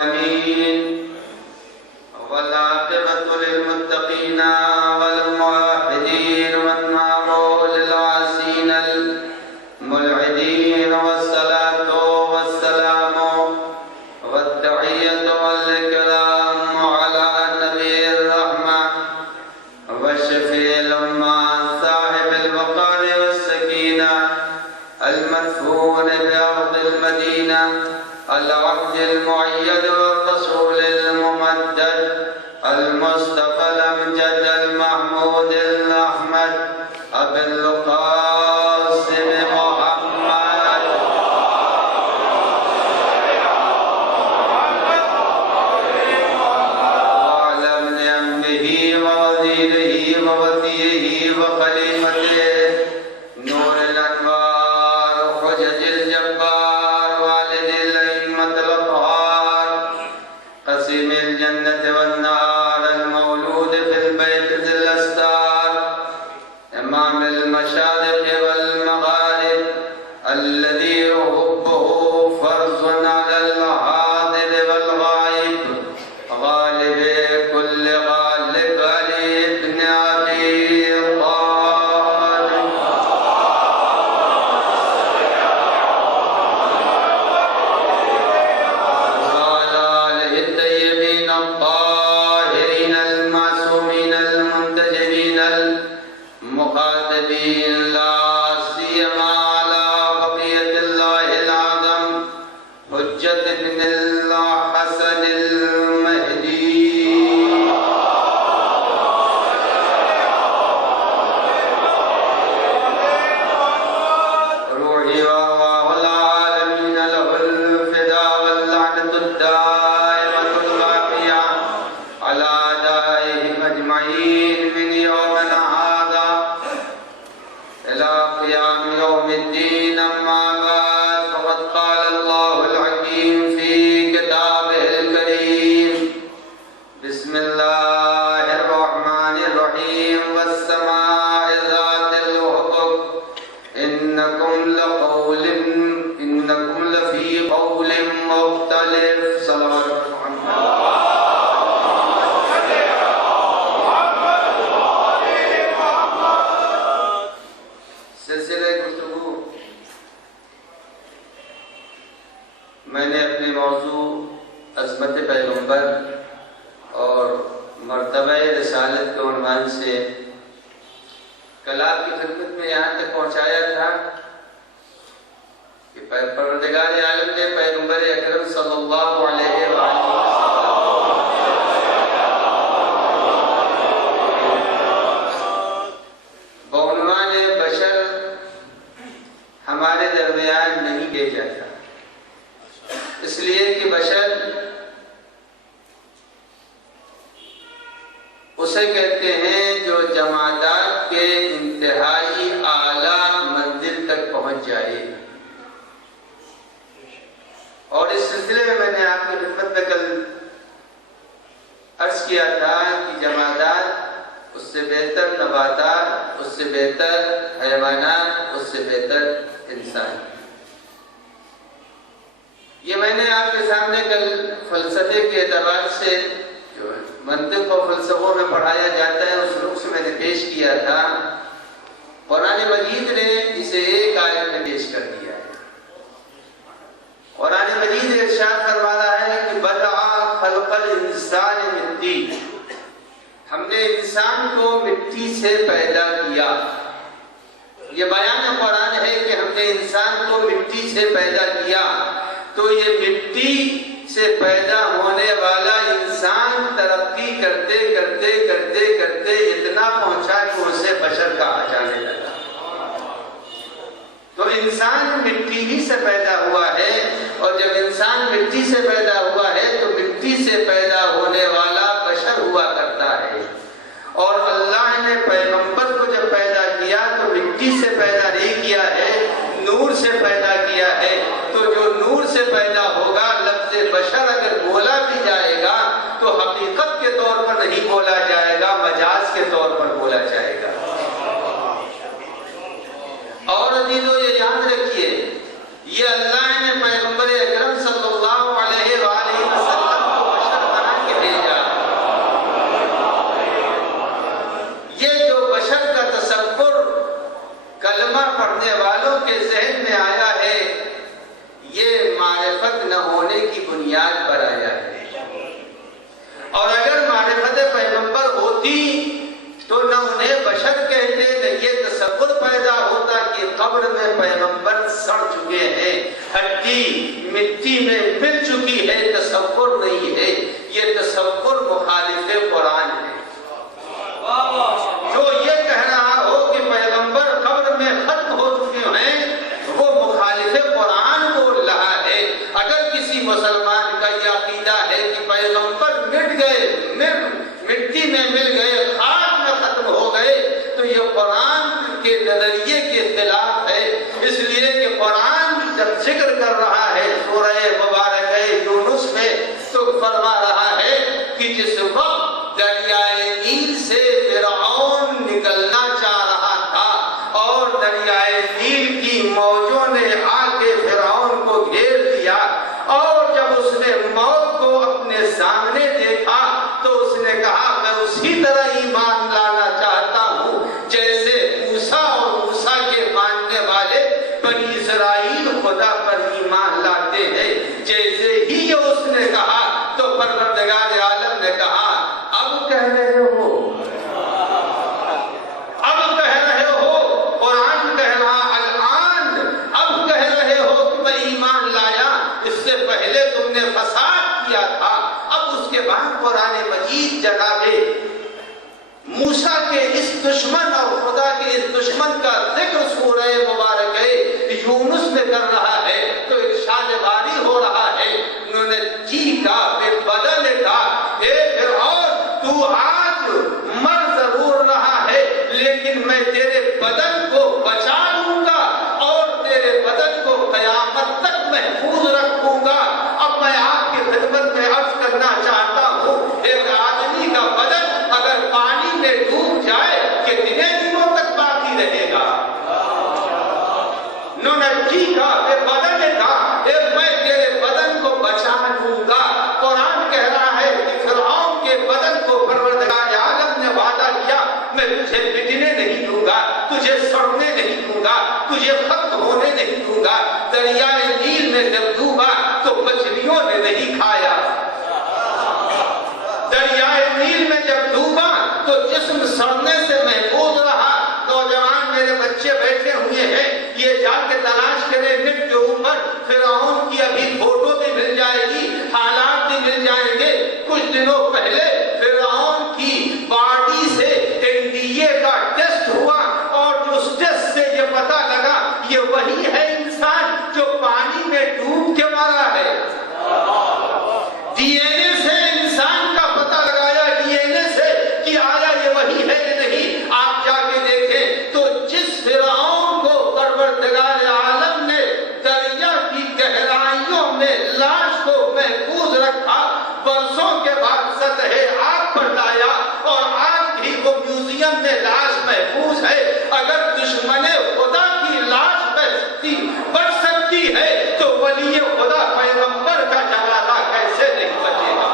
آمين. والعاقبة للمتقين والموحدين والنار للعاصين الملعدين والصلاة والسلام والتحية والإكرام على نبي الرحمة وشفيع الأمة صاحب الوقار والسكينة المدفون بأرض المدينة العبد المؤيد والرسول الممدد المصطفى الأمجد المحمود الأحمد أبي القاسم محمد وعلى ابن عمه ووزيره ووصيه وخليفته نور الأنوار حجج الجبار والد الأئمة الأطهار قسيم الجنة والنار المولود في البيت ذي الأستار إمام المشارق والمغارب الذي حبه فرض على الحاضر والغائب غالب كل غالب علي بن أبي طالب وعلى آله الطيبين الطاهرين المعصومين المنتجبين المخاطبين لا سيما على بقية الله الأعظم حجة بن الحسن المهدي روحي وأرواح العالمين له الفداء واللعنة الدائمة الباقية على أعدائهم أجمعين من يومنا هذا إلى قيام يوم الدين. أما بعد فقد قال الله الحكيم في كتابه الكريم بسم الله الرحمن الرحيم والسماء ذات الحبك إنكم لفي قول مختلف. صلوات محمد. سلسلہ گفتگو میں نے اپنے موضوع عظمت پیغمبر اور مرتبہ رسالت کے عنوان سے کل آپ کی خدمت میں یہاں تک پہنچایا تھا کہ پروردگار عالم نے پیغمبر اکرم صلی اللہ علیہ وآلہ بعنوان بشر ہمارے درمیان نہیں بھیجا تھا، اس لیے کہ بشر اسے کہتے ہیں جو جمادات کے انتہائی اعلیٰ منزل تک پہنچ جائے. اور اس سلسلے میں نے آپ کی خدمت میں کل عرض کیا تھا کہ جمادات اس سے بہتر نباتات، اس سے بہتر حیوانات، اس سے بہتر انسان. یہ میں نے آپ کے سامنے کل فلسفے کے اعتبار سے جو منطق و فلسفوں میں پڑھایا جاتا ہے اس رخ سے میں نے پیش کیا تھا. قرآن مجید نے اسے ایک آیت میں پیش کر دیا ہے. قرآن مجید ارشاد فرما رہا ہے کہ بدع خلق الانسان من طین، ہم نے انسان کو مٹی سے پیدا کیا. یہ بیان قرآن ہے کہ ہم نے انسان کو مٹی سے پیدا کیا. تو یہ مٹی سے پیدا ہونے والا انسان ترقی کرتے کرتے کرتے کرتے اتنا پہنچا کہ اسے بشر کہا جانے لگا. تو انسان مٹی ہی سے پیدا ہوا ہے، اور جب انسان مٹی سے پیدا ہوا ہے تو مٹی سے پیدا ہونے والا بشر ہوا کرتا ہے. اور اللہ نے پیغمبر کو جب پیدا کیا تو مٹی سے پیدا نہیں کیا ہے، نور سے پیدا کیا ہے. تو جو نور سے پیدا ہوگا، لفظ بشر اگر بولا بھی جائے گا تو حقیقت کے طور پر نہیں بولا جائے گا، مجاز کے طور پر بولا جائے گا. اور عزیزو یہ یاد رکھیے، یہ اللہ نے پیغمبر اکرم صلی اللہ علیہ وآلہ وسلم ہڈی مٹی میں مل چکی ہے، تصور نہیں ہے، یہ تصور مخالف قرآن ہے۔ جو یہ کہہ رہا ہو کہ پیغمبر قبر میں ختم ہو چکے ہیں، وہ مخالف قرآن بول رہا ہے۔ اگر کسی مسلمان کا یہ عقیدہ ہے کہ پیغمبر مٹ گئے، مٹی میں مل گئے، خاک میں ختم ہو گئے، تو یہ قرآن کے نظریے کے خلاف ہے۔ اس لیے کہ قرآن جب ذکر کر رہا ہے سورہ مبارکہ یونس میں، تو فرما رہا ہے کہ جس وقت دریائے نیل سے فرعون نکلنا چاہ رہا تھا اور دریائے نیل کی موجوں نے آ کے فرعون کو گھیر لیا، اور جب اس نے موت کو اپنے سامنے دیکھا تو اس نے کہا میں اسی طرح ایمان لانا چاہتا ہوں جیسے موسیٰ اور موسیٰ کے ماننے والے بنی اسرائیل خدا پر ایمان لاتے ہیں۔ جیسے ہی یہ اس نے کہا تو پروردگار عالم نے کہا اب کہہ رہے ہو، اب کہہ رہے ہو، قرآن کہہ رہا الآن، اب کہہ رہے ہو کہ میں ایمان لایا، اس سے پہلے تم نے فساد کیا تھا۔ اب اس کے بعد قرآن مجید جناب موسیٰ کے اس دشمن اور خدا کے اس دشمن کا ذکر سورہ مبارکہ یونس میں کر رہا ہے، تو ارشاد باری ہو رہا ہے، انہوں نے چیخا بے بدل کہا اے فرعون تو آج مر ضرور رہا ہے، لیکن میں تیرے بدن کو بچا لوں گا اور تیرے بدن کو قیامت تک محفوظ رکھوں گا۔ اب میں آپ کی خدمت میں عرض کرنا چاہتا ہوں، ایک آدمی کا بدن اگر پانی میں ڈوب جائے کتنے دنوں تک باقی رہے گا؟ انہوں نے چیخا کہ بدن نے کہا میں تیرے بدن کو بچا لوں گا۔ قرآن کہہ رہا ہے کہ فرعون کے بدن کو پروردگار عالم نے وعدہ کیا میں تجھے مٹنے نہیں دوں گا، تجھے سڑنے نہیں دوں گا، تجھے ختم ہونے نہیں دوں گا۔ دریائے نیل میں جب ڈوبا تو مچھلیوں نے نہیں کھایا، دریائے نیل میں جب ڈوبا تو جسم سڑنے سے محفوظ رہا۔ نوجوان میرے بچے بیٹھے ہوئے ہیں، یہ جا کے تلاش کرے نیٹ کے اوپر، فرعون کی ابھی فوٹو بھی مل جائے گی، حالات بھی مل جائیں گے۔ کچھ دنوں پہلے فرعون کی باڈی سے NDA کا ٹیسٹ ہوا اور اس ٹیسٹ سے یہ پتا لگا یہ وہی ہے انسان جو پانی میں ڈوب کے مرا ہے۔ DNA سے انسان کا پتہ لگایا، DNA سے کہ آیا یہ وہی ہے یا نہیں۔ آپ جا کے دیکھیں تو جس فرعون کو پروردگار عالم نے دریا کی گہرائیوں میں لاش کو محفوظ رکھا، برسوں کے بعد سطح آگ پر لایا اور آج بھی وہ میوزیم میں لاش محفوظ ہے۔ اگر دشمن خدا کی لاش بچ سکتی ہے تو ولی خدا پیغمبر کا جنازہ کیسے نہیں بچے گا؟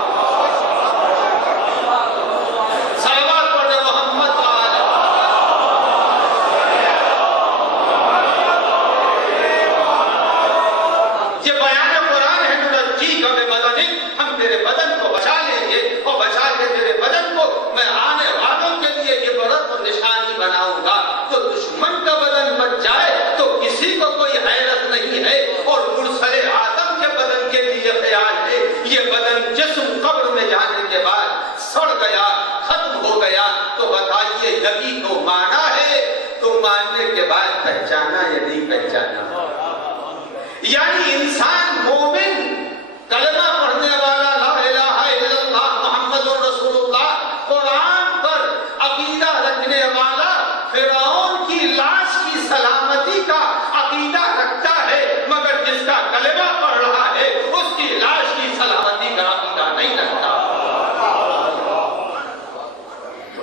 صلوات پڑھ محمد وعلی۔ یہ بیان قرآن ہے، ننجیک ببدنک، ہم تیرے بدن کو بچا لیں گے اور بچا کے تیرے بدن کو میں آنے والوں کے لیے عبرت اور نشانی بناؤں گا۔ تو دشمن کا بدن بچ جائے تو کسی کو کوئی حیرت نہیں ہے، اور مرسل آدم کے بدن کے لیے خیال ہے یہ بدن جسم قبر میں جانے کے بعد سڑ گیا، ختم ہو گیا، تو بتائیے نبی کو مانا ہے تو ماننے کے بعد پہچانا یا نہیں پہچانا؟ یعنی انسان مومن، کلمہ پڑھنے والا، لا الہ الا اللہ محمد رسول اللہ، قرآن پر عقیدہ رکھنے والا، فرعون کی لاش کی سلامتی کا عقیدہ رکھتا ہے، مگر جس کا کلمہ پڑھ رہا ہے اس کی لاش کی سلامتی کا عقیدہ نہیں رکھتا۔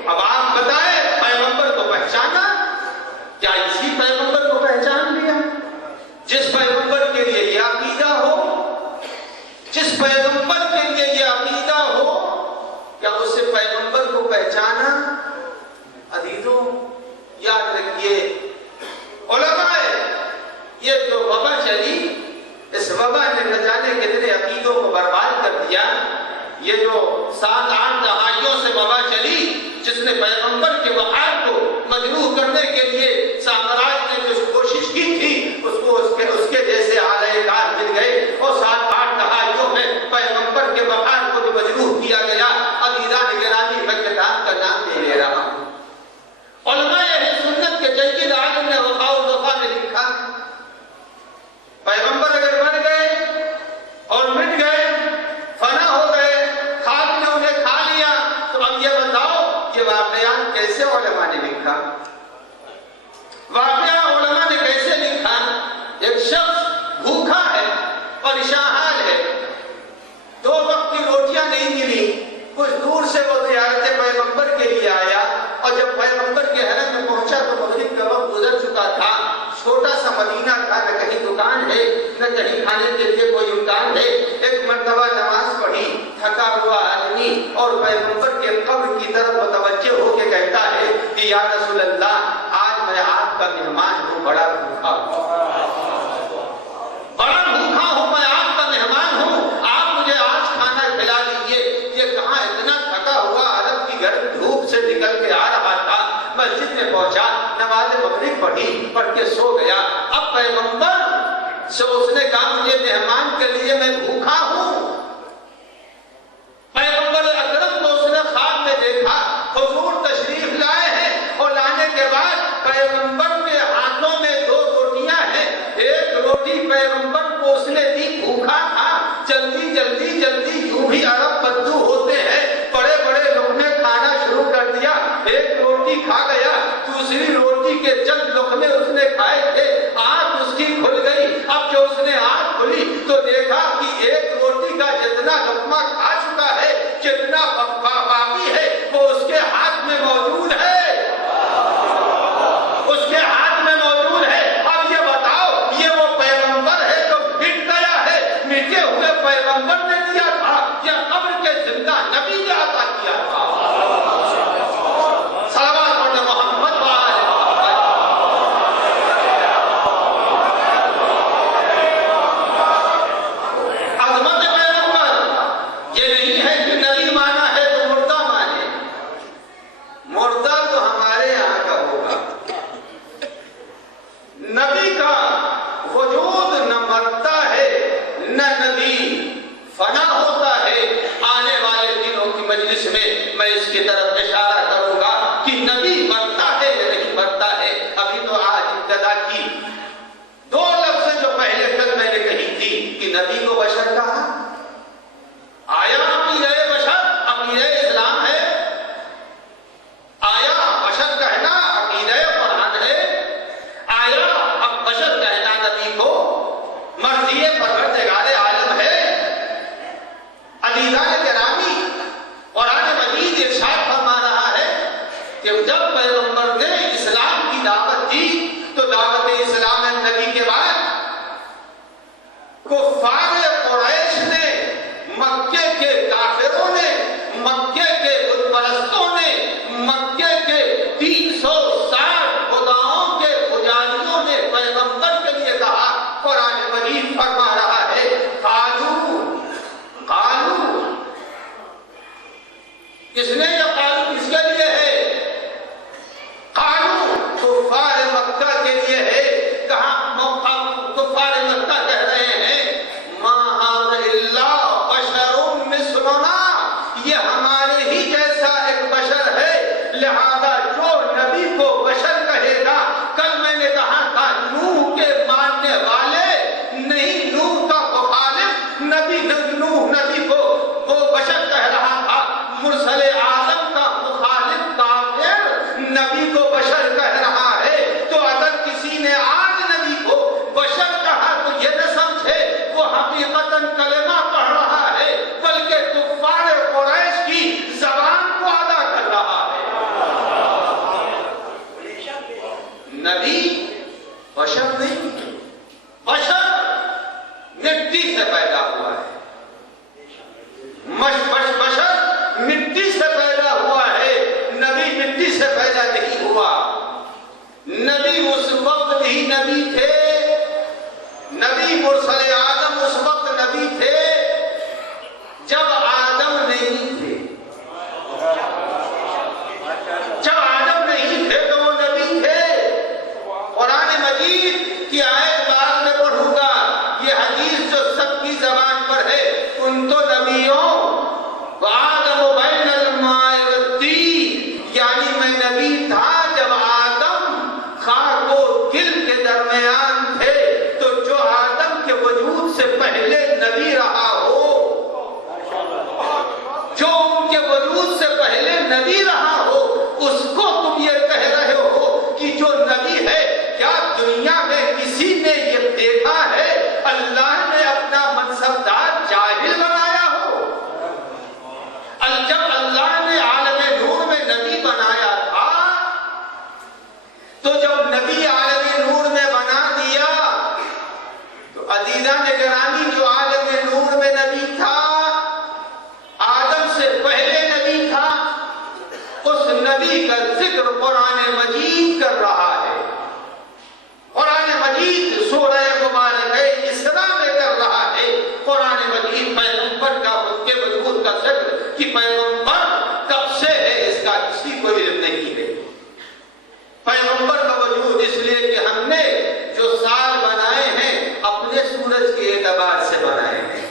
اب آپ بتائیں پیغمبر کو پہچانا، کیا اسی پیغمبر کو پہچان لیا جس پیغمبر کے لیے یہ عقیدہ ہو، جس پیغمبر کے لیے یہ عقیدہ ہو؟ کیا اسے پیغمبر کو پہچانا؟ عزیزوں یاد رکھیے، علماء یہ جو وبا چلی، اس وبا نے نہ جانے کتنے عقیدوں کو برباد کر دیا۔ یہ جو 7-8 دہائیوں سے وبا چلی، جس نے پیغمبر کے وقار کو مجروح کرنے کے لیے سامراج نے جو کوشش کی تھی، اس کے جیسے آلائے کار مل گئے، کیسے علماء نے لکھا، واقعہ علماء نے کیسے لکھا؟ ایک شخص بھوکا ہے، پریشان حال ہے، 2 وقت کی روٹیاں نہیں ملی، کچھ دور سے وہ زیارت پیغمبر کے لیے آیا، اور جب پیغمبر کے حرم میں پہنچا تو مغرب کا وقت گزر چکا تھا، چھوٹا سا مدینہ تھا، نہ کہیں دکان ہے نہ کہیں کھانے کے لیے کوئی امکان ہے۔ ایک مرتبہ نماز پڑھی، تھکا ہوا آدمی اور پیغمبر کے قبر کی طرف متوجہ ہو کے کہتا ہے کہ یا رسول اللہ، آج میں آپ کا مہمان ہوں، بڑا بھوکا ہوں، بڑا بھوکا ہوں، میں آپ کا مہمان ہوں، آپ مجھے آج کھانا کھلا دیجیے۔ یہ کہاں اتنا تھکا ہوا عرب کی گرم دھوپ سے نکل کے آ رہا تھا، مسجد میں پہنچا، نماز مغرب پڑھی، پڑھ کے سو گیا۔ اب پیغمبر سے اس نے کہا مجھے مہمان کے لیے میں بھوکا ہوں۔ پیغمبر اکرم کو اس نے خواب میں دیکھا، حضور تشریف لائے ہیں، اور لانے کے بعد پیغمبر کے ہاتھوں میں 2 روٹیاں ہیں، ایک روٹی پیغمبر کو اس نے دی، بھوکا تھا، جلدی جلدی جلدی یوں بھی عرب بدو ہوتے ہیں، بڑے بڑے لقمے کھانا شروع کر دیا، ایک روٹی کھا گیا، دوسری روٹی کے چند لقمے اس نے کھائے تھے، آنکھ اس کی کھل گئی۔ اب جو اس نے آنکھ کھلی تو دیکھا کہ ایک روٹی کا جتنا لقمہ کھا چکا ہے، جتنا باقی ہے وہ اس کے ہاتھ میں موجود ہے، اس کے ہاتھ میں موجود ہے۔ اب یہ بتاؤ، یہ وہ پیغمبر ہے جو مٹ گیا ہے، مٹے ہوئے پیغمبر نے دیا تھا یا قبر کے زندہ نبی نے عطا کیا تھا؟ درمیان کہ پیغمبر کب سے ہے اس کا کسی کو علم نہیں ہے. پیغمبر کا وجود اس لیے کہ ہم نے جو سال بنائے ہیں اپنے سورج کے اعتبار سے بنائے ہیں.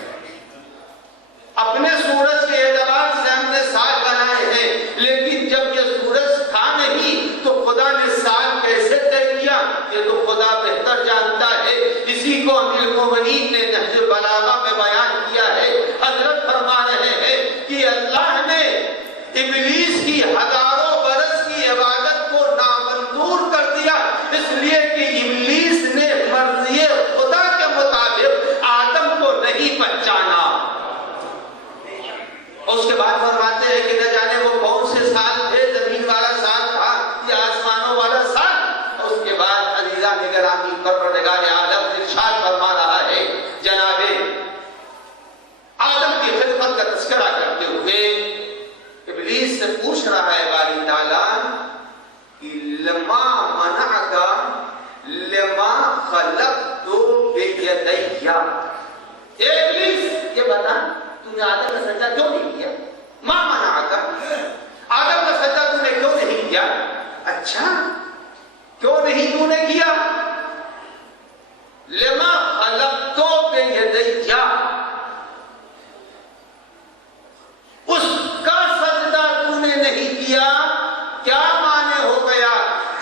اپنے سورج کے اعتبار سے ہم نے سال بنائے ہیں، لیکن جب یہ سورج تھا نہیں تو خدا نے سال کیسے طے کیا یہ تو خدا بہتر جانتا ہے. اسی کو امیر المومنین نے نہج البلاغہ میں بیان کیا ہے. حضرت فرما رہے ہیں کہ اللہ نے ابلیس کی ہزاروں برس کی عبادت کو نامنظور کر دیا، اس لیے کہ ابلیس نے مرضی خدا کے مطابق آدم کو نہیں پہچانا. اس کے بعد فرماتے ہیں کہ نہ جانے وہ کون سے سال تھے، زمین والا سال تھا یا آسمانوں والا سال. اس کے بعد عزیزان گرامی پروردگار عالم ارشاد فرما رہا ہے، جناب آدم کی خدمت کا تذکرہ کرتے ہوئے ابلیس سے پوچھ رہا ہے باری تعالیٰ کہ لما منعک لما خلقت بیدیا. اے ابلیس یہ بتا تو نے آدم کا سجدہ کیوں نہیں کیا؟ ما منعک، آدم کا سجدہ تو نے کیوں نہیں کیا؟ اچھا کیوں نہیں تو نے کیا؟ لما خلقت بیدیا، اس کا سجدہ تو نے نہیں کیا. کیا معنی ہو گیا؟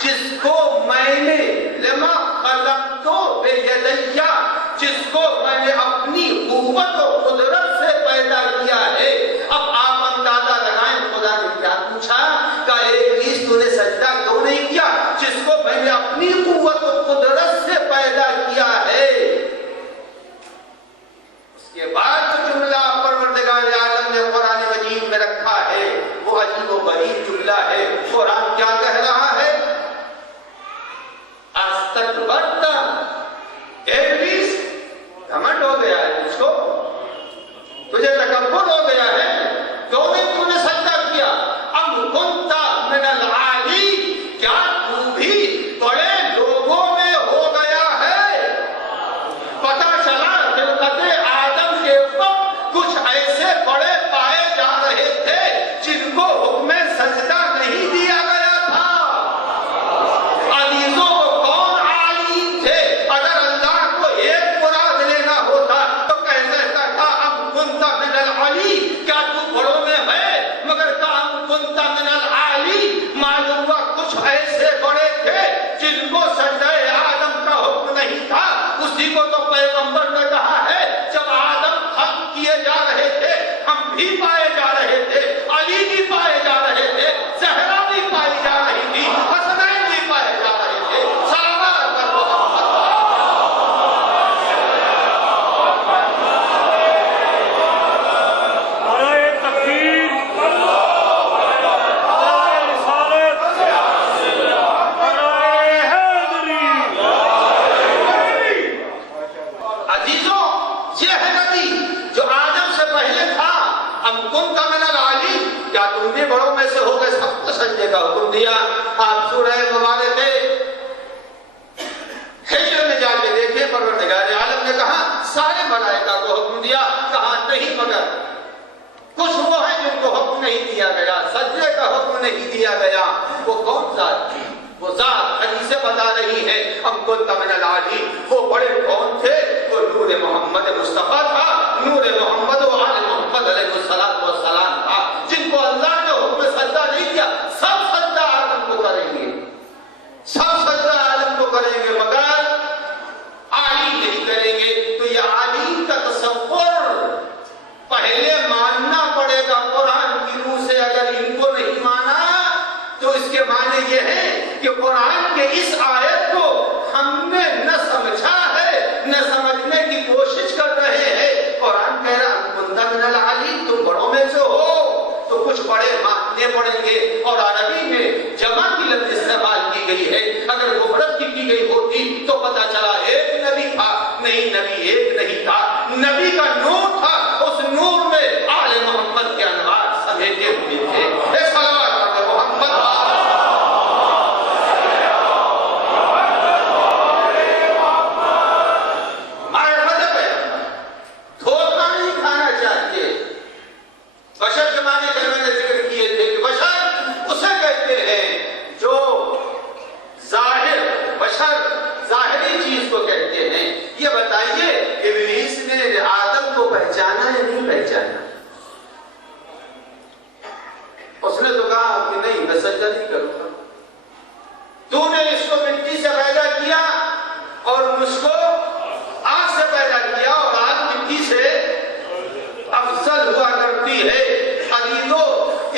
جس کو میں نے لما خلقت بیدیا، جس کو میں نے اپنی قوت و قدرت سے پیدا کیا ہے. اب آپ اندازہ لگائیں خدا نے کیا پوچھا کہ اے ابلیس تو نے سجدہ کیوں نہیں کیا جس کو میں نے اپنی قوت و قدرت سے پیدا کیا ہے. اس کے بعد جو جملہ پروردگار عالم نے قرآن مجید میں رکھا ہے وہ عجیب و غریب جملہ ہے. قرآن کیا کہہ رہا ہے؟ استکبرت، اے ابلیس گھمنڈ ہو گیا ہے تجھ کو، تجھے تکبر ہو گیا ہے، کیوں نہیں تو نے سجدہ کیا؟ ام کنت من العالی، کیا تو بھی بڑے لوگوں میں ہو گیا ہے؟ پتہ چلا خلقت آدم کے وقت کچھ ایسے بڑے پائے جا رہے تھے جن کو حکم سجدہ نہیں دیا گیا تھا. عزیزوں کو کون عالم تھے؟ اگر اللہ کو ایک مراد لینا ہوتا تو کہہ سکتا تھا ام کنت من العالی، کیا تو بڑوں میں ہے؟ مگر کہا ام کنت من العالی، معلوم ہوا کچھ ایسے بڑے تھے جن کو سجدہ آدم کا حکم نہیں تھا. اسی کو تو پیغمبر نے کہا ہے جب آدم خلق کیے جا رہے تھے ہم بھی پائے جا رہے تھے، علی بھی پائے جا رہے تھے، زہرا بھی پائی جا رہی تھی، حسنین بھی پائے جا رہے تھے. سلام پر بڑوں میں سے ہو گئے، سب کو سجدے کا حکم دیا. آپ سورہ مبارک حجر میں جا کے دیکھیں پروردگار عالم نے کہا سارے ملائکہ کو حکم دیا، کہا نہیں مگر کچھ وہ ہیں جن کو حکم نہیں دیا گیا، سجدے کا حکم نہیں دیا گیا. وہ کون ذات تھی؟ وہ ذات حدیثیں بتا رہی ہے ام کنت من العالی. وہ بڑے کون تھے؟ وہ نور محمد مصطفیٰ تھا، نور محمد و آل محمد علیہ السلام تھا، جن کو اللہ نے حکم سجدہ نہیں کیا. سب سجدہ آدم کو کریں گے، سب سجدہ آدم کو کریں گے مگر عالی نہیں کریں گے. تو یہ عالی کا تصور پہلے ماننا پڑے گا قرآن کی روح سے. اگر ان کو نہیں مانا تو اس کے معنی یہ ہے کہ قرآن کے اس آیت کو ہم نے نہ سمجھا ہے نہ سمجھنے کی کوشش کر رہے ہیں. قرآن کہہ رہا کنت من العالی، تم بڑوں میں سے ہو تو کچھ بڑے ماننے پڑیں گے. اور عربی میں جمع کی لفظ استعمال کی گئی ہے، اگر مفرد کی گئی ہوتی تو پتہ چلا ایک نبی تھا. نہیں، نبی ایک نہیں تھا، نبی کا نور تھا، اس نور میں آل محمد کے انوار سمیٹے ہوئے تھے. بشر کے معنی اس نے تو کہا کہ نہیں، میں سجدہ نہیں کروں گا، تو نے اس کو مٹی سے پیدا کیا اور مجھ کو آگ سے پیدا کیا، اور آگ مٹی سے افضل ہوا کرتی ہے۔ عزیزو،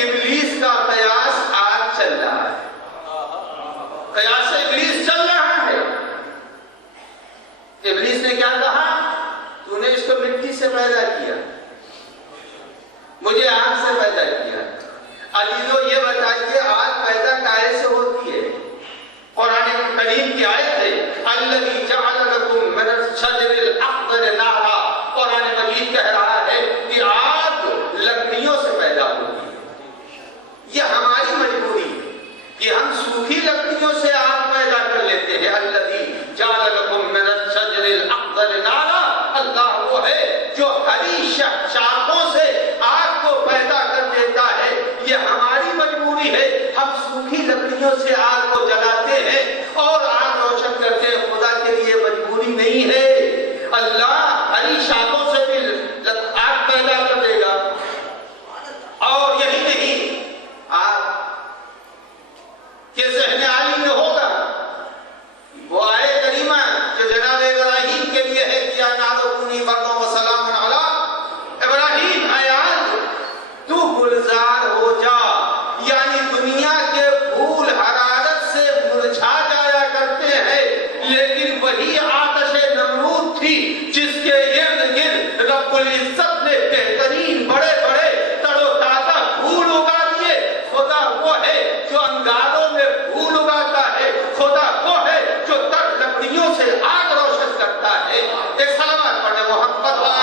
ابلیس کا قیاس آج چل رہا ہے، قیاس ابلیس چل رہا ہے۔ ابلیس نے کیا کہا؟ تو نے اس کو مٹی سے پیدا کیا، مجھے آگ سے پیدا کیا۔ عزیزو، یہ بتائیے آگ پیدا کائے سے ہوتی ہے؟ قرآن کریم کی آیت ہے الذی جعل لکم من الشجر الاخضر نارا۔ قرآن مجید کہہ رہا ہے کہ آگ لکڑیوں سے پیدا ہوتی ہے۔ یہ ہماری مجبوری ہے کہ ہم سوکھی لکڑیوں سے آگ پیدا کر لیتے ہیں۔ الذی جعل لکم من الشجر الاخضر نارا، اللہ وہ ہے جو ہری شاخوں سے آگ کو پیدا کر دیتا ہے۔ یہ ہماری مجبوری ہے، ہم سوکھی لکڑیوں سے آگ کو جلاتے ہیں اور آگ روشن کرتے ہیں۔ خدا کے لیے مجبوری نہیں ہے، اللہ ہری شاخوں سے بھی آگ پیدا کر دے گا۔ اور یہی نہیں، آگ کے ذہن عالی میں ہوگا وہ آئے کریمہ جو جناب ابراہیم کے لیے ہے کیا نارو کونی بردوں و سلام علی ابراہیم، اے آگ تو گلزار ہو جا، یعنی دنیا کے پھول حرارت سے مرجھا جایا کرتے ہیں، لیکن وہی آتش نمرود تھی جس کے ارد گرد رب العزت نے بہترین بڑے بڑے تر و تازہ پھول اگا دیے۔ خدا وہ ہے جو انگاروں میں پھول اگاتا ہے، خدا وہ ہے جو تر لکڑیوں سے آگ روشن کرتا ہے۔ ایک سلامت پڑھنے محمد والے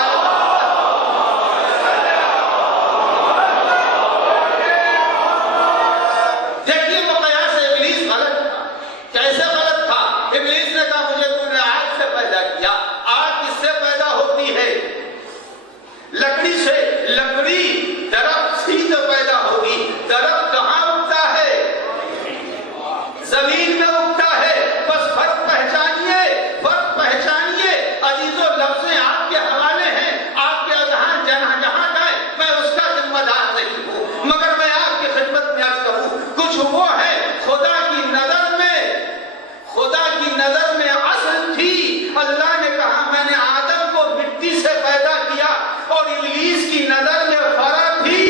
لکڑی سے، لکڑی درخت ہی تو پیدا ہوگی۔ درخت کہاں اگتا ہے؟ زمین میں اگتا ہے۔ بس فرق پہچانیے، فرق پہچانیے۔ عزیزو، لفظیں آپ کے حوالے ہیں، آپ کے اذہان جہاں جہاں گئے میں اس کا ذمہ دار نہیں ہوں، مگر میں آپ کی خدمت میں عرض کروں کچھ وہ ہے خدا کی نظر میں، خدا کی نظر میں اصل تھی۔ اللہ نے کہا میں نے آدم کو مٹی سے پیدا کیا، اور ابلیس کی نظر میں فرق تھی۔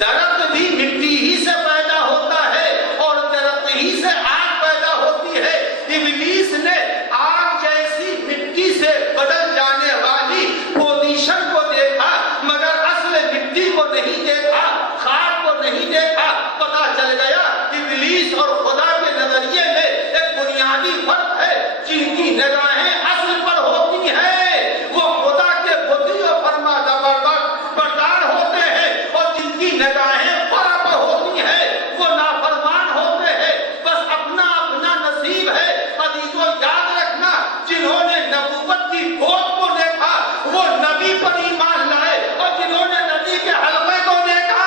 درخت بھی مٹی ہی سے پیدا ہوتا ہے اور درخت ہی سے آگ پیدا ہوتی ہے۔ ابلیس نے آگ جیسی مٹی سے بدل جانے والی پوزیشن کو دیکھا، مگر اصل مٹی کو نہیں دیکھا، خاک کو نہیں دیکھا۔ پتا چل گیا ابلیس اور خدا کے نظریے میں ایک بنیادی فرق ہے۔ جن کی نگاہیں اصل پر ہوتی ہیں وہ خدا کے بودی و فرما بردار ہوتے ہیں، اور جن کی نگاہیں فرا پر ہوتی ہیں وہ نافرمان ہوتے ہیں۔ بس اپنا اپنا نصیب ہے۔ عزیزو، یاد رکھنا، جنہوں نے نبوت کی گود کو دیکھا وہ نبی پر ایمان لائے، اور جنہوں نے نبی کے حلقے کو دیکھا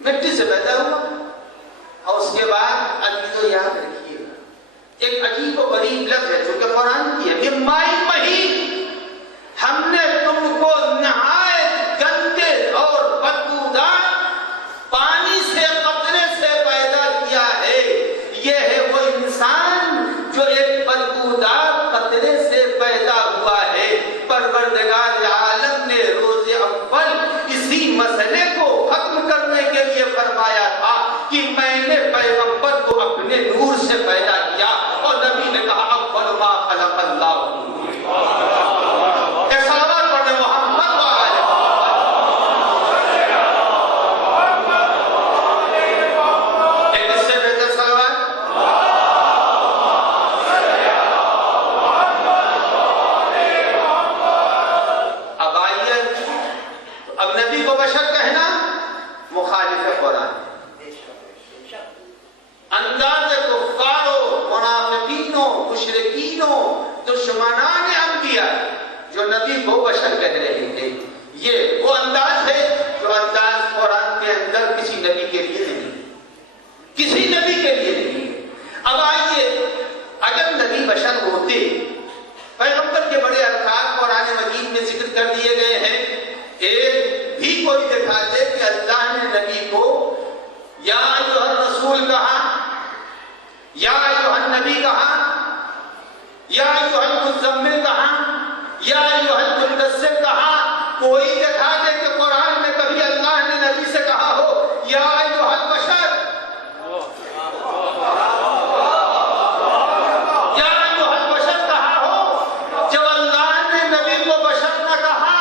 مٹی سے پیدا ہوا، اور اس کے بعد عزیزو یاد رکھیے ایک عجیب و غریب لفظ ہے جو کہ قرآن کی ہے، مائی مہین، ہم نے تم کو نہایت گندے اور بدبودار پانی سے قطرے سے پیدا کیا ہے۔ یہ ہے وہ انسان جو ایک بدبودار قطرے سے پیدا ہوا ہے۔ پروردگار عالم نے روز اول اسی مسئلے کو ختم کرنے کے لیے فرمایا تھا کہ میں نے پیغمبر کو اپنے نور سے پیدا کیا، اور نبی نے کہا اول ما خلق اللہ۔ دشمنان انبیاء جو نبی کو بشر کہہ رہے تھے. یہ وہ انداز ہے جو انداز قرآن کے اندر کسی نبی کے لیے نہیں, کسی نبی کے لیے نہیں. اب آئیے, اگر نبی بشر ہوتے, پیغمبر کے بڑے القاب قرآن مجید میں ذکر کر دیے گئے ہیں, ایک بھی کوئی دکھا دے کہ اللہ نے نبی کو یا ایھا الرسول کہا, یا ایھا النبی کہا, یا ایھا المزمل کہا, یا ایھا المدثر کہا. کوئی دکھا دے کہ قرآن میں کبھی اللہ نے نبی سے کہا ہو یا ایھا البشر, یا ایھا البشر کہا ہو. جب اللہ نے نبی کو بشر نہ کہا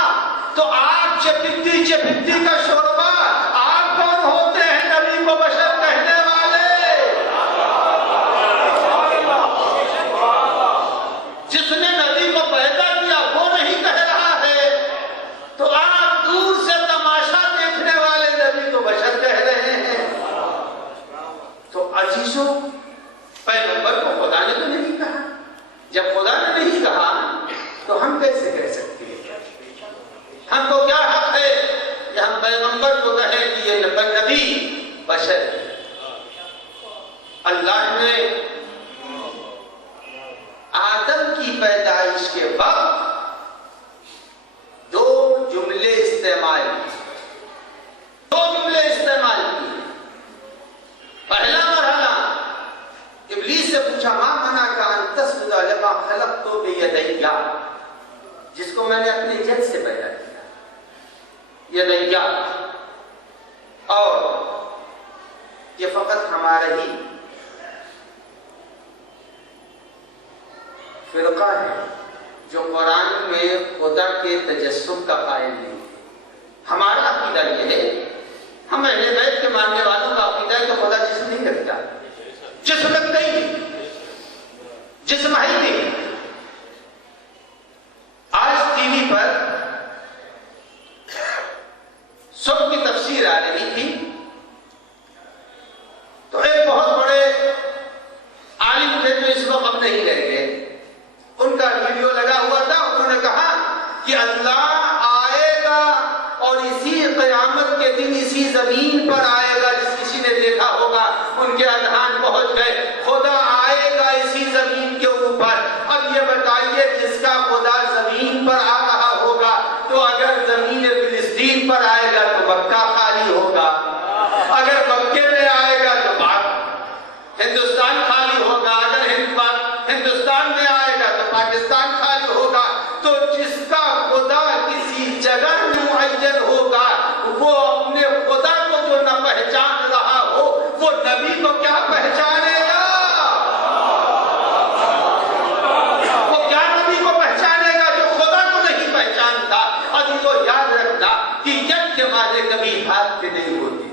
تو آپ چپکتی چپکتی کا شوربہ, آپ کون ہوتے ہیں نبی کو بشر کہنے والے؟ جس نے نبی کو پیدا کیا وہ نہیں کہہ رہا ہے, تو آپ دور سے تماشا دیکھنے والے نبی کو بشر کہہ رہے ہیں. تو عزیزوں, پیغمبر کو خدا نے تو نہیں کہا. جب خدا نے نہیں کہا تو ہم کیسے کہہ سکتے ہیں؟ ہم کو کیا حق ہے کہ ہم پیغمبر کو کہیں کہ یہ نبی بشر ہے؟ اللہ نے آدم کی پیدائش کے وقت دو جملے استعمال کیے. پہلا مرحلہ, ابلیس سے پوچھا ماں منعک ان تسجد لما خلقت بیدی, جس کو میں نے اپنے جد سے پیدا کیا, یدیا. اور یہ فقط ہمارا ہی فرقہ ہے جو قرآن میں خدا کے تجسم کا قائل نہیں. ہمارا عقیدہ یہ ہے, ہم اہل بیت کے ماننے والوں کا عقیدہ ہے کہ خدا جسم نہیں رکھتا. جسم رکھتا ہی نہیں, جسم ہی نہیں. آج ٹی وی پر صبح کی تفسیر آ رہی تھی, تو ایک بہت بڑے عالم تھے جو اس وقت اب نہیں رہ گئے, ان کا ویڈیو لگا ہوا تھا. انہوں نے کہا کہ اللہ آئے گا اور اسی قیامت کے دن اسی زمین پر آئے گا. جس کسی نے دیکھا ہوگا ان کے اذہان پہنچ گئے, خدا آئے گا اسی زمین کے اوپر. اب یہ بتائیے, جس کا خدا زمین پر آ رہا ہوگا تو اگر زمین فلسطین پر آئے گا تو مکہ خالی ہوگا, اگر مکے میں آئے گا تو ہندوستان خالی ہوگا, اگر ہندوستان میں آئے گا تو پاکستان خالی ہوگا. تو جس کا خدا کسی جگہ میں معین ہوگا, وہ اپنے خدا کو جو نہ پہچان رہا ہو وہ نبی کو کیا پہچانے گا؟ وہ کیا نبی کو پہچانے گا جو خدا کو نہیں پہچانتا؟ ابھی تو یاد رکھنا کہ ید کے معنی کبھی ہاتھ کے نہیں ہوتے.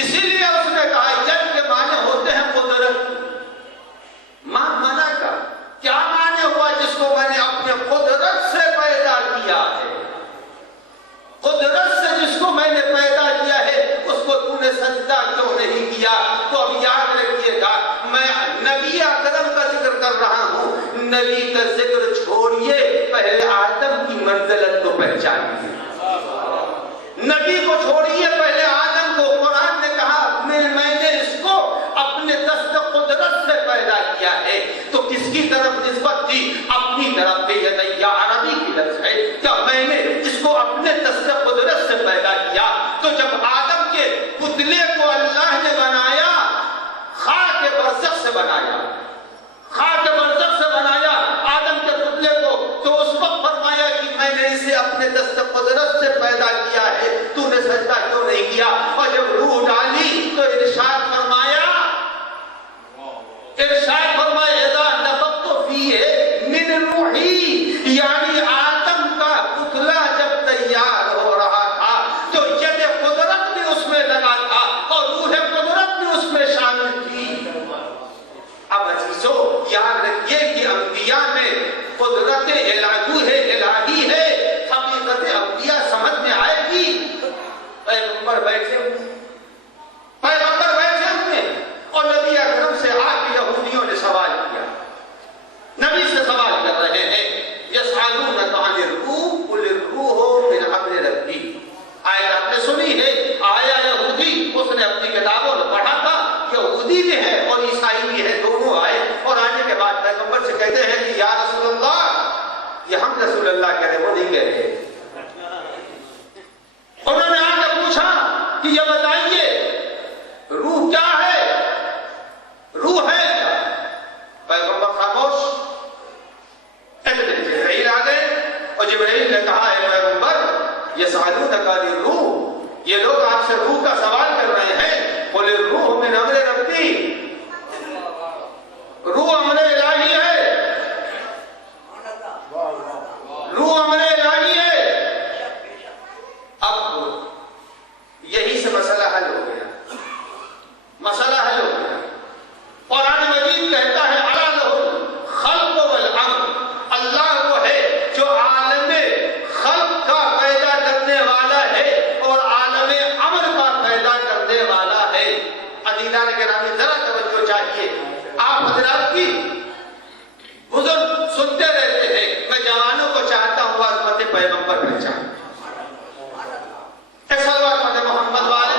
اسی لیے اس نے کہا ید کے معنی ہوتے ہیں قدرت. ماں منع کا کیا معنی ہوا؟ جس کو میں نے اپنے قدرت سے پیدا کیا ہے. قدرت سے جس کو میں نے پیدا کیا ہے اس کو تو نے سجدہ کیوں نہیں کیا؟ تو اب یاد رکھیے گا, میں نبی اکرم کا ذکر کر رہا ہوں. نبی کا ذکر چھوڑیے, پہلے آدم کی منزلت کو پہچانیے. نبی کو چھوڑیے, پہلے آدم کو. قرآن نے کہا میں نے اس کو اپنے دست قدرت سے پیدا کیا ہے. تو کس کی طرف نسبت تھی؟ اپنی طرف. بیدیا عربی کی لفظ ہے, کیا میں نے اس کو اپنے دست قدرت سے پیدا کیا. تو جب آدم کے پتلے کو اللہ نے بنایا, خاک برزخ سے بنایا, خاک برزخ سے بنایا آدم کے پتلے کو, تو اس وقت فرمایا کہ میں نے اسے اپنے دست قدرت سے پیدا کیا ہے, تو نے سجدہ کیوں نہیں کیا؟ اور جب روح ڈالی تو ارشاد فرمایا اذا نفخت فیہ من روحی, یعنی آدم کا پتلا جب تیار ہو رہا تھا تو ید قدرت بھی اس میں لگا تھا اور روح قدرت بھی اس میں شامل تھی. اب عزیزو یاد رکھیے کہ انبیاء میں قدرت الہی ہے. حقیقت انبیاء سمجھ میں آئے گی. پیغمبر بیٹھے ہوئے اور نبی اکرم سے آ کے یہودیوں نے سوال کیا رسول اللہ کہہ رہے، وہ نہیں کہہ رہے۔ انہوں نے آ کے پوچھا کہ یہ بتائیے روح کیا ہے، روح ہے کیا؟ پیغمبر خاموش۔ جبرائیل آ گئے اور جبرائیل نے کہا ہے پیغمبر یسألونک عن الروح، یہ لوگ آپ سے روح کا سوال کر رہے ہیں، قل الروح من امر ربی، روح امر الہی ہے، روح امر الہی ہے۔ اب یہی سے مسئلہ حل ہو گیا، مسئلہ حل ہو گیا۔ قرآن مجید کہتا ہے الا لہ الخلق والامر، اللہ وہ ہے جو عالم خلق کا پیدا کرنے والا ہے اور عالم امر کا پیدا کرنے والا ہے۔ عزیزان گرامی ذرا توجہ چاہیے، آپ حضرات کی بزرگ سنتے رہتے ہیں، میں جوانوں کو چاہتا ہوں عظمت پیغمبر پہچان، صلوات پڑھیں محمد والے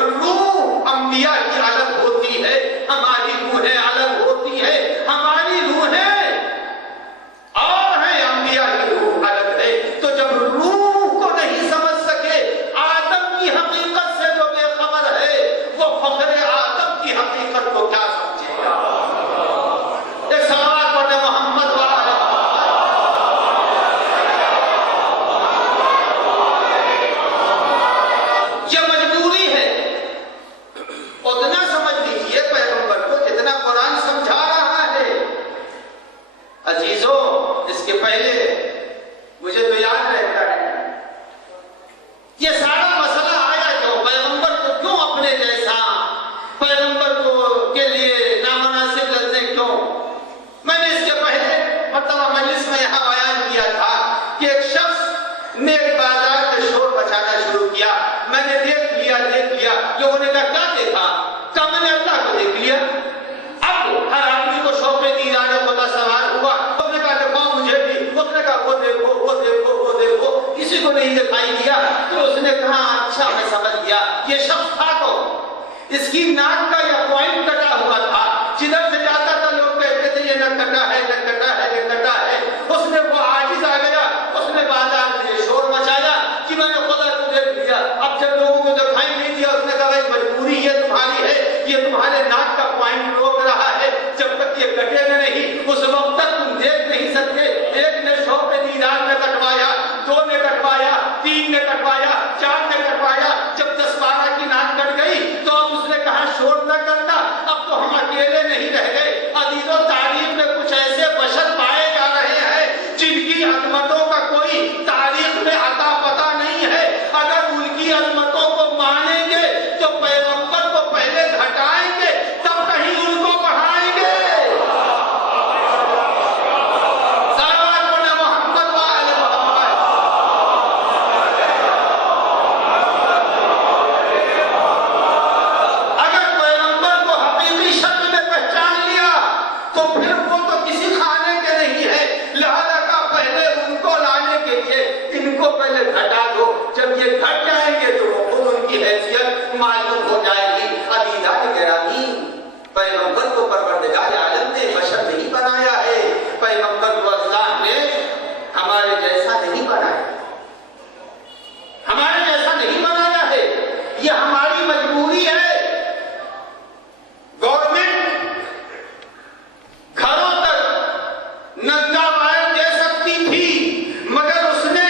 روح کیا دیکھا؟ کہا میں نے اللہ کو دیکھ لیا۔ اب ہر آدمی کو شوق دیدار خدا سوار ہوا، اس نے کہا دکھاؤ مجھے بھی، اس نے کہا وہ دیکھو وہ دیکھو وہ دیکھو، کسی کو نہیں دکھائی دیا۔ تو اس نے کہا اچھا میں سمجھ گیا یہ شخص تھا تو اس کی ناک کا یہ پوائنٹ کٹا ہوا تھا، جدھر سے جاتا تھا لوگ کہتے تھے یہ نہ کٹا ہے نہ کٹا ہے یہ کٹا ہے۔ اس نے وہ عاجز آ گیا، اس نے بازار میں یہ شور مچایا کہ میں نے خدا کو دیکھ لیا۔ اب جب لوگوں کو دکھائی نہیں دیا اس نے کہا بھائی مجبوری یہ تمہاری ہے، یہ تمہارے ناک کا پوائنٹ روک رہا ہے، جب تک یہ کٹے گا نہیں اس وقت تک تم دیکھ نہیں سکتے۔ ایک نے شوق دیدار میں کٹوایا، دو نے کٹوایا، تین نے کٹوایا، چار نے کٹوایا، جب 10-12 کی ناک کٹ گئی تو اب اس نے کہا شور نہ کرنا، اب تو ہم اکیلے نہیں رہ گئے۔ عزیز و تاریخ میں کچھ ایسے بشر پائے جا رہے ہیں جن کی عظمتوں کا کوئی تاریخ میں عطا پتہ نہیں ہے۔ اگر ان کی عظمتوں کو مانیں گے تو پیغمبر کو پہلے گھٹائیں گے تب کہیں ان کو بڑھائیں گے۔ صلوات علی محمد و آل محمد۔ اگر پیغمبر کو حقیقی شکل میں پہچان لیا تو پھر وہ تو کسی کھانے کے نہیں ہے، لہذا کا پہلے ان کو لانے کے لیے ان کو پہلے گھٹا دو، جب یہ گھٹ جائیں گے تو وہ خود ان کی حیثیت معلوم ہو جائے گی۔ عزیزان گرامی، پیغمبر کو پروردگار عالم نے بشر نہیں بنایا ہے، پیغمبر کو اللہ نے ہمارے جیسا نہیں بنایا، ہمارے جیسا نہیں بنایا ہے، یہ ہماری مجبوری ہے۔ گورنمنٹ گھروں تک ننگا وائر دے سکتی تھی مگر اس نے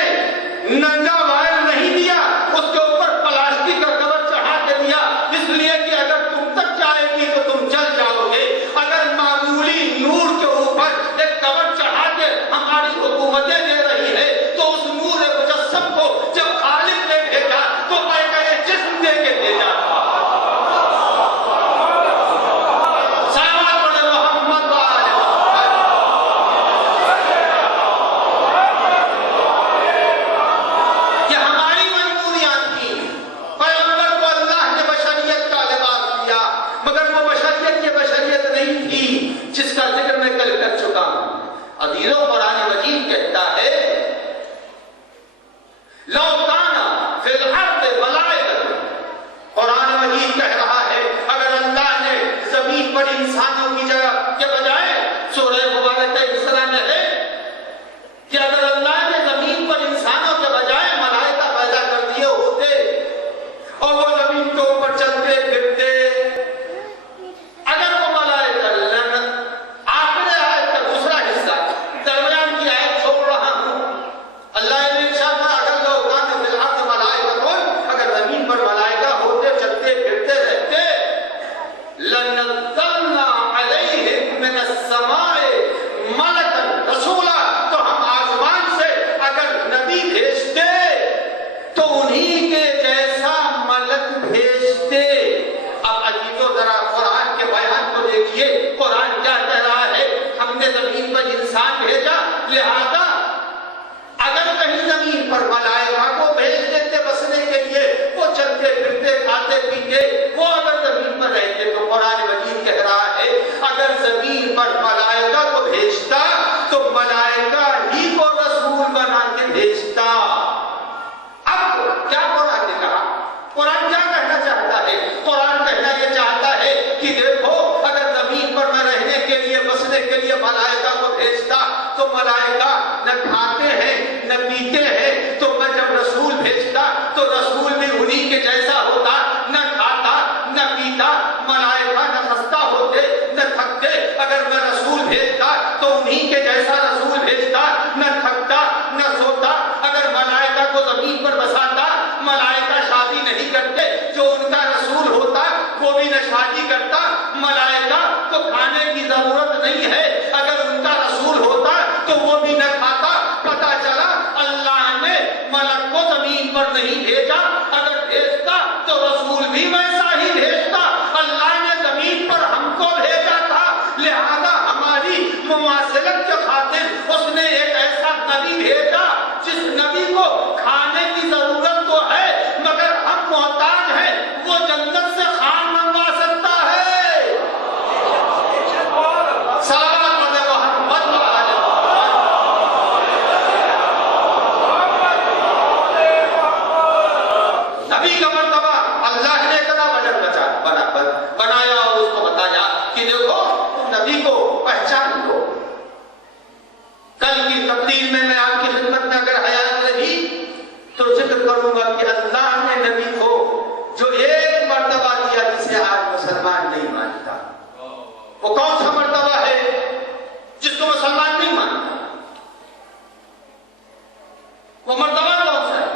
ننگا وائر نہیں دیا، اس کے اوپر پلاسٹک کا کور چڑھا کے دیا، اس لیے کہ اگر تم تک جائے گی تو تم جل جاؤ گے۔ اگر معمولی نور کے اوپر ایک کور چڑھا کے ہماری حکومتیں دے رہی ہے تو اس نور مجسم کو جب خالق نے بھیجا تو ایک جسم دے کے بھیجا۔ صلوات علی محمد و آل محمد۔ یہ ہماری مجبوریاں تھیں۔ پیغمبر کو اللہ نے بشریت کا لباس دیا مگر وہ بشریت یہ بشریت نہیں تھی جس کا ذکر میں کل کر چکا ہوں۔ عزیزوں، قرآن مجید کہتا ہے لو کان فی الارض ملائکۃ، قرآن مجید کہہ رہا ہے اگر اللہ نے زمین پر انسانوں کی جگہ کے بجائے، سورہ مبارکہ اسراء میں ہے کہ اگر اللہ نے زمین پر انسانوں کے بجائے ملائکہ پیدا کر دیے ہوتے اور وہ زمین کے اوپر چلتے پھرتے، اگر وہ ملائکہ آخری آیت کا دوسرا حصہ درمیان کی آیت چھوڑ رہا ہوں، اللہ نے ارشاد کیا اگر لو کان فی الارض ملائکۃ، اگر زمین پر ملائکہ ہوتے چلتے پھرتے رہتے، لنزلنا علیہم من السماء ملکا رسولا، تو ہم آسمان سے اگر نبی بھیجتے تو انہی کے جیسا ملک بھیجتے۔ اب عزیزو ذرا قرآن کے بیان کو دیکھیے، قرآن کیا کہہ رہا ہے؟ ہم نے زمین پر انسان بھیجا، لہذا اگر کہیں زمین پر ملائکہ کو بھیج دیتے بسنے کے لیے، وہ چلتے پھرتے کھاتے پیتے، وہ اگر زمین پر رہتے، تو قرآن مجید کہہ رہا ہے اگر زمین پر ملائکہ کو بھیجتا تو ملائکہ ہی کو رسول بنا کے بھیجتا۔ اب کیا قرآن نے کہا؟ قرآن کیا کہنا چاہتا ہے؟ قرآن کہنا یہ چاہتا ہے کہ دیکھو اگر زمین پر میں رہنے کے لیے بسنے کے لیے ملائکہ کو بھیجتا تو ملائکہ نہ کھاتے ہیں نہ پیتے ہیں، تو میں جب رسول بھیجتا تو رسول بھی انہی کے جیسا ہوتا، نہ کھاتا نہ پیتا، ملائکہ نہ خستہ ہوتے نہ تھکتے۔ اگر میں رسول بھیجتا تو انہی کے جیسا رسول بھیجتا، نہ تھکتا نہ سوتا۔ اگر ملائکہ کو زمین پر بساتا، ملائکہ شادی نہیں کرتے، جو ان کا رسول ہوتا وہ بھی نہ شادی کرتا، ملائکہ کو کھانے کی ضرورت نہیں ہے، اگر ان کا رسول ہوتا تو وہ بھی نہ کھاتا۔ پتہ چلا اللہ نے ملک کو زمین پر نہیں بھیجا، اگر بھیجتا تو رسول بھی ویسا ہی بھیجتا۔ اللہ نے زمین پر ہم کو بھیجا تھا، لہذا ہماری مماثلت کے خاطر اس نے ایک ایسا نبی بھیجا جس نبی کو کھانے کی ضرورت تو ہے مگر ہم محتاج ہیں، وہ جنت سے وہ کون سا مرتبہ ہے جس کو مسلمان نہیں مانتا؟ وہ مرتبہ کون سا ہے؟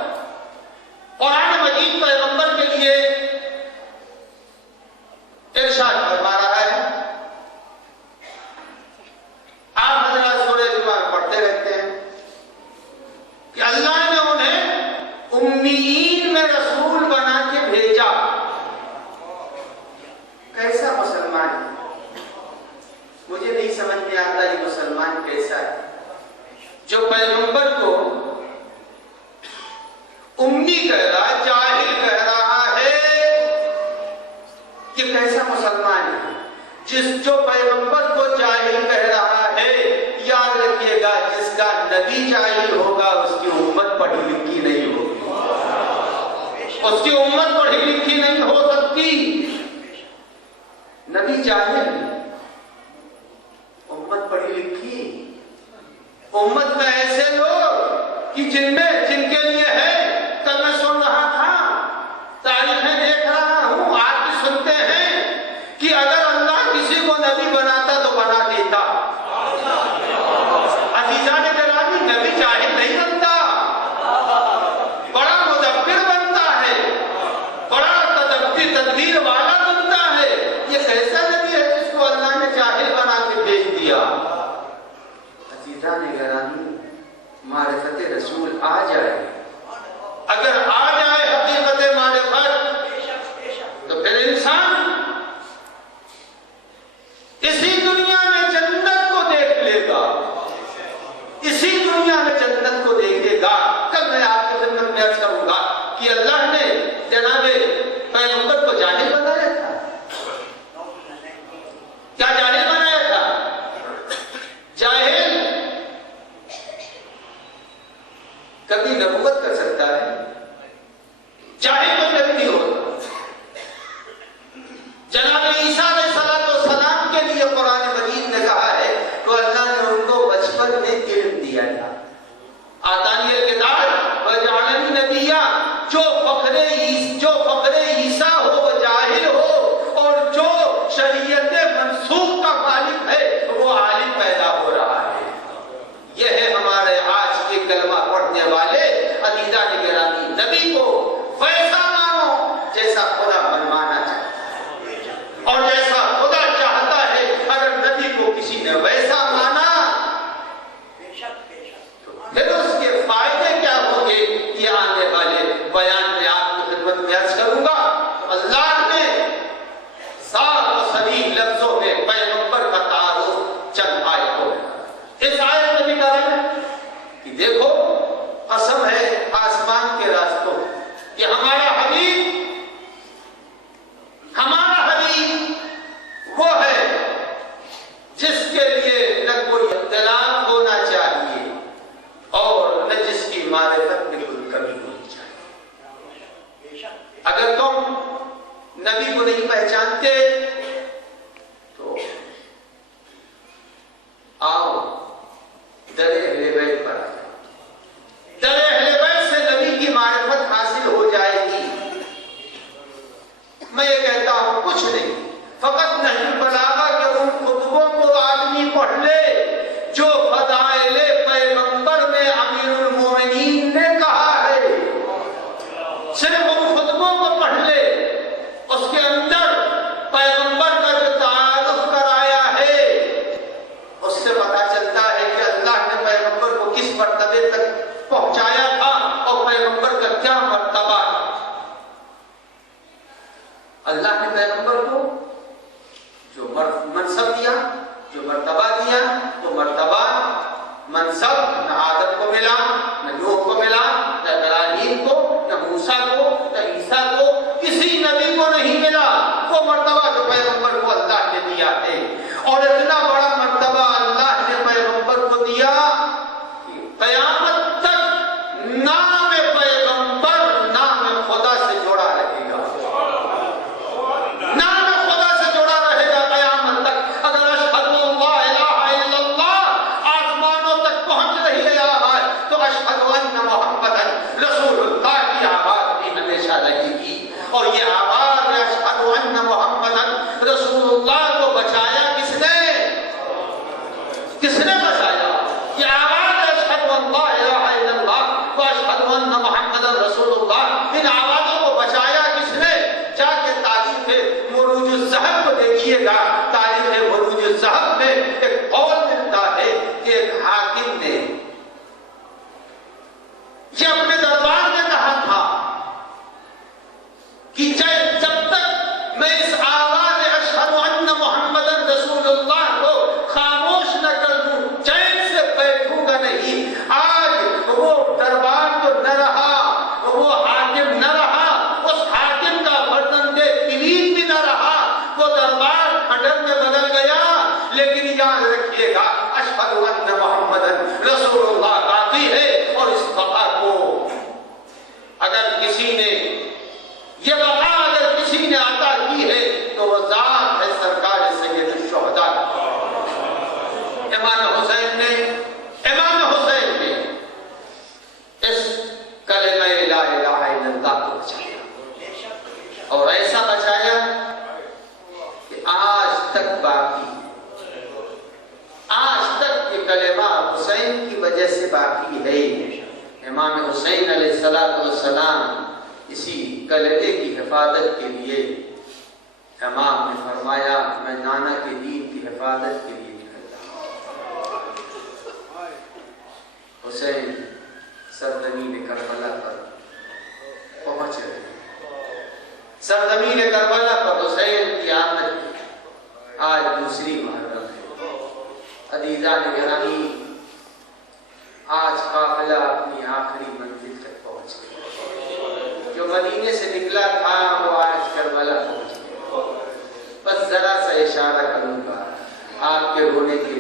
قرآن مجید پیغمبر کے لیے ارشاد فرما رہا ہے. آپ حضرات سورہ جمعہ پڑھتے رہتے ہیں کہ اللہ نے انہیں امیین میں رسول بنا کے بھیجا. کیسا مسلمان ہے؟ مجھے نہیں سمجھ میں آتا یہ مسلمان کیسا ہے جو پیغمبر کو امی کہہ رہا ہے، جاہل کہہ رہا ہے. یہ کیسا مسلمان ہے جو پیغمبر کو جاہل کہہ رہا ہے؟ یاد رکھیے گا، جس کا نبی جاہل ہوگا اس کی امت پڑھی لکھی نہیں ہوگی، اس کی امت پڑھی لکھی نہیں ہو سکتی. نبی جاہل، امت پڑھی لکھی. امت میں ایسے لوگ کہ جن کے لیے ہے. کل میں سن رہا تھا، تاریخیں دیکھ رہا ہوں، آپ بھی سنتے ہیں کہ اگر اللہ کسی کو نبی بناتا تو بنا دیتا. عزیزان گرامی، نبی جاہل نہیں بنتا، بڑا مدبر بنتا ہے، بڑا تدبیر والا بنتا ہے. یہ کیسا نبی ہے جس کو اللہ نے جاہل بنا کے بھیج دیا؟ عزیزان گرامی، معرفت رسول آ جائے، اگر آ جائے حقیقت معرفت، تو پھر انسان اسی دنیا میں جنت کو دیکھ لے گا، اسی دنیا میں جنت کو دیکھے گا. کل میں آپ کی خدمت میں عرض کروں گا کہ اللہ نے جناب پیغمبر کو جاہل بنایا تھا. کیا جاہل بنایا تھا؟ جاہل کبھی نبوت کر سکتا ہے، جاہل تو کبھی نہیں ہوتا. جناب عیسیٰ علیہ السلام کے لیے قرآن مجید نے کہا ہے کہ اللہ نے ان کو بچپن میں علم دیا تھا. آتانی الکتاب وجعلنی نبیا. جو فخر عیسیٰ ہو وہ جاہل ہو، اور جو شریعت منسوخ کا خالق ہے وہ عالم پیدا ہو رہا ہے. یہ ہے ہمارے آج کے کلمہ پڑھنے والے عزیزان گرامی. نبی کو ویسا مانو جیسا خدا منوانا چاہتا ہے، اور جیسا خدا چاہتا ہے. اگر نبی کو کسی نے ویسا مانا تو پھر اس کے فائدے کیا ہوں گے، یہ آنے والے بیان میں آپ کی خدمت میں عرض کروں گا. اللہ نے صاف و صریح لفظوں میں پیغمبر کا تعارف چند آیتوں میں. اس آیت میں بھی کہا ہے کہ دیکھو، قسم ہے آسمان کے راستوں کہ ہمارا حبیب وہ ہے جس کے لیے نہ کوئی اختلاف ہونا چاہیے اور نہ جس کی معرفت میں کوئی کمی ہونی چاہیے. اگر تم نبی کو نہیں پہچانتے تو آؤ درے اہل بیت پر. درے اہل بیت سے نبی کی معرفت حاصل ہو جائے گی. میں یہ کہتا ہوں کچھ نہیں، فقط نہیں بلاغا کہ ان خطبوں کو آدمی پڑھ لے جو فضائل پیغمبر میں امیر المومنین نے کہا ہے. صرف ان خطبوں کو پڑھ لے، اس کے اندر پیغمبر کا جو تعارف کرایا ہے اس سے پتا چلتا ہے کہ اللہ نے پیغمبر کو کس مرتبے تک پہنچایا تھا اور پیغمبر کا کیا مرتبہ ہے. اللہ نے پیغمبر کو جو منصب دیا، جو مرتبہ دیا، تو مرتبہ منصب نہ آدم کو ملا، نہ نوح کو ملا، نہ ابراہیم کو، نہ موسیٰ کو، نہ عیسیٰ کو، کسی نبی کو نہیں ملا. وہ مرتبہ جو پیغمبر کو اللہ نے دیا ہے، اور اتنا بڑا مرتبہ اللہ نے پیغمبر کو دیا کہ قیامت تک نام پیغمبر نام خدا سے جوڑا رہے گا. نام خدا سے جوڑا رہے گا قیامت تک. اگر اشہد اللہ الہ الا اللہ آسمانوں تک پہنچ رہی ہے تو اشہد ان محمد اشہد ان محمد رسول اللہ باقی ہے، اور اس بقا کو اگر کسی نے یہ بقا اگر کسی نے عطا کی ہے تو وہ ذات ہے سرکار سید الشہداء امام حسین نے اس کلمہ لا الہ الا اللہ کو بچایا، اور ایسا بچایا کہ آج تک باقی، آج تک یہ کلمہ حسین کی وجہ سے باقی ہے۔ امام حسین علیہ السلام اسی کلمے کی حفاظت کے لیے امام نے فرمایا میں نانا کے دین کی حفاظت کے لیے نکلتا ہوں۔ حسین سرزمین کربلا پر پہنچ رہے، سرزمین کربلا پر حسین کی آمد آج دوسری محرم ہے۔ عزیزان گرامی، آج قافلہ اپنی آخری منزل تک پہنچ گیا، جو مدینے سے نکلا تھا وہ آج کربلا پہنچ گیا۔ بس ذرا سا اشارہ کروں گا، آپ کے رونے کی